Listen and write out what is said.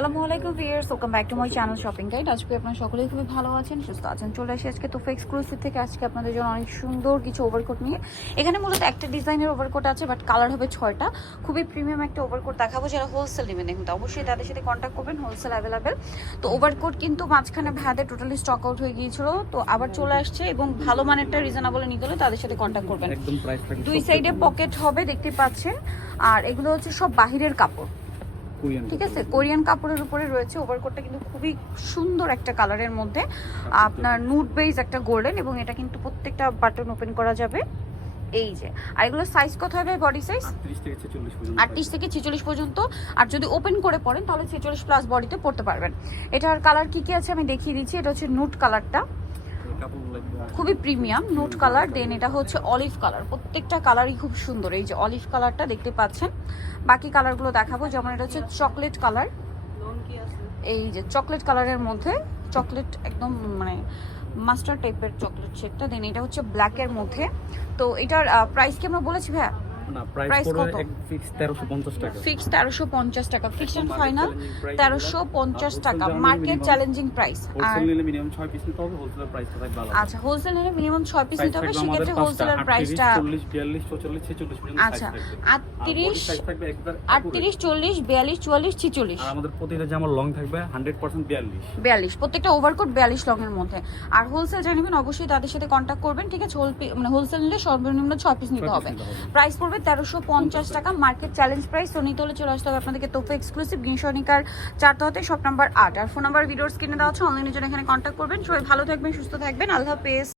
আসসালামু আলাইকুম viewers, welcome back to my channel shopping guide. আজকে আপনারা সকলেই খুবই ভালো আছেন, সুস্থ আছেন। চলে আসি আজকে তোফা এক্সক্লুসিভ থেকে আজকে আপনাদের জন্য অনেক সুন্দর কিছু ওভারকোট নিয়ে। এখানে মূলত একটা ডিজাইনের ওভারকোট আছে, বাট কালার হবে 6টা। খুবই প্রিমিয়াম একটা ওভারকোট দেখাবো। যারা হোলসেল নেবেন কিন্তু অবশ্যই তাদের সাথে কন্ট্যাক্ট করবেন, হোলসেল অ্যাভেলেবেল। তো ওভারকোট কিন্তু মাঝখানে ভাইয়াদের টোটালি স্টক আউট হয়ে গিয়েছিল, তো আবার চলে আসছে এবং ভালো মানেরটা রিজনেবল নিতে হলে তাদের সাথে কন্ট্যাক্ট করবেন। দুই সাইডে পকেট হবে, দেখতে পাচ্ছেন। আর এগুলো হচ্ছে সব বাহিরের কাপড়, ঠিক আছে, কোরিয়ান কাপড়ের উপরে রয়েছে। ওভারকোটটা কিন্তু খুবই সুন্দর একটা কালারের মধ্যে, আপনার নুড বেজ একটা গোল্ডেন, এবং এটা কিন্তু প্রত্যেকটা বাটন ওপেন করা যাবে। এই যে, আর এগুলো সাইজ কত হবে? বডি সাইজ 38 থেকে 46 পর্যন্ত। আর যদি ওপেন করে পরেন তাহলে 46 প্লাস বডিতে পড়তে পারবেন। এটার কালার কি কি আছে আমি দেখিয়ে দিচ্ছি। এটা হচ্ছে নুড কালারটা, খুবই প্রিমিয়াম নুড কালার। দেন এটা হচ্ছে অলিভ কালার, প্রত্যেকটা কালারই খুব সুন্দর। এই যে অলিভ কালারটা দেখতে পাচ্ছেন। বাকি কালারগুলো দেখাবো, যেমন এটা হচ্ছে চকলেট কালার। এই যে চকলেট কালারের মধ্যে, চকলেট একদম মানে মাস্টার টাইপের চকলেট শেডটা। দেন এটা হচ্ছে ব্ল্যাকের মধ্যে। তো এটার প্রাইস কি আমরা বলেছি ভাইয়া? না, প্রাইস কত? ফিক্স 1350 টাকা। ফিক্স 1350 টাকা, ফিক্স এন্ড ফাইনাল 1350 টাকা, মার্কেট চ্যালেঞ্জিং প্রাইস। আর হোলসেল নিলে মিনিমাম 6 পিস নিতে হবে, হোলসেলের প্রাইসটা থাকবে আলাদা। আচ্ছা, হোলসেল নিলে মিনিমাম 6 পিস নিতে হবে, সেক্ষেত্রে হোলসেলের প্রাইসটা 40 42 44 46 পর্যন্ত আচ্ছা সাইজ থাকবে। 38 সাইজ থাকবে একবার 38 40 42 44 46। আর আমাদের প্রতিটা জামা লং থাকবে 100% 42, প্রত্যেকটা ওভারকোট 42 লং এর মধ্যে। আর হোলসেল জানিবেন অবশ্যই তাদের সাথে কন্ট্যাক্ট করবেন, ঠিক আছে। মানে হোলসেল নিলে সর্বনিম্ন 6 পিস নিতে হবে। প্রাইস পড়বে 1350 টাকা, মার্কেট চ্যালেঞ্জ প্রাইস। তো নিতে হলে চলে আসতে হবে আপনাদেরকে তোফা এক্সক্লুসিভ, গিনসনিকার 4 হতে শপ নাম্বার 8। আর ফোন নাম্বার ভিডিওর স্ক্রিনে দেওয়া আছে, অনলাইনের জন্য এখানে কন্ট্যাক্ট করবেন। সবাই ভালো থাকবেন, সুস্থ থাকবেন, আল্লাহ হাফেজ।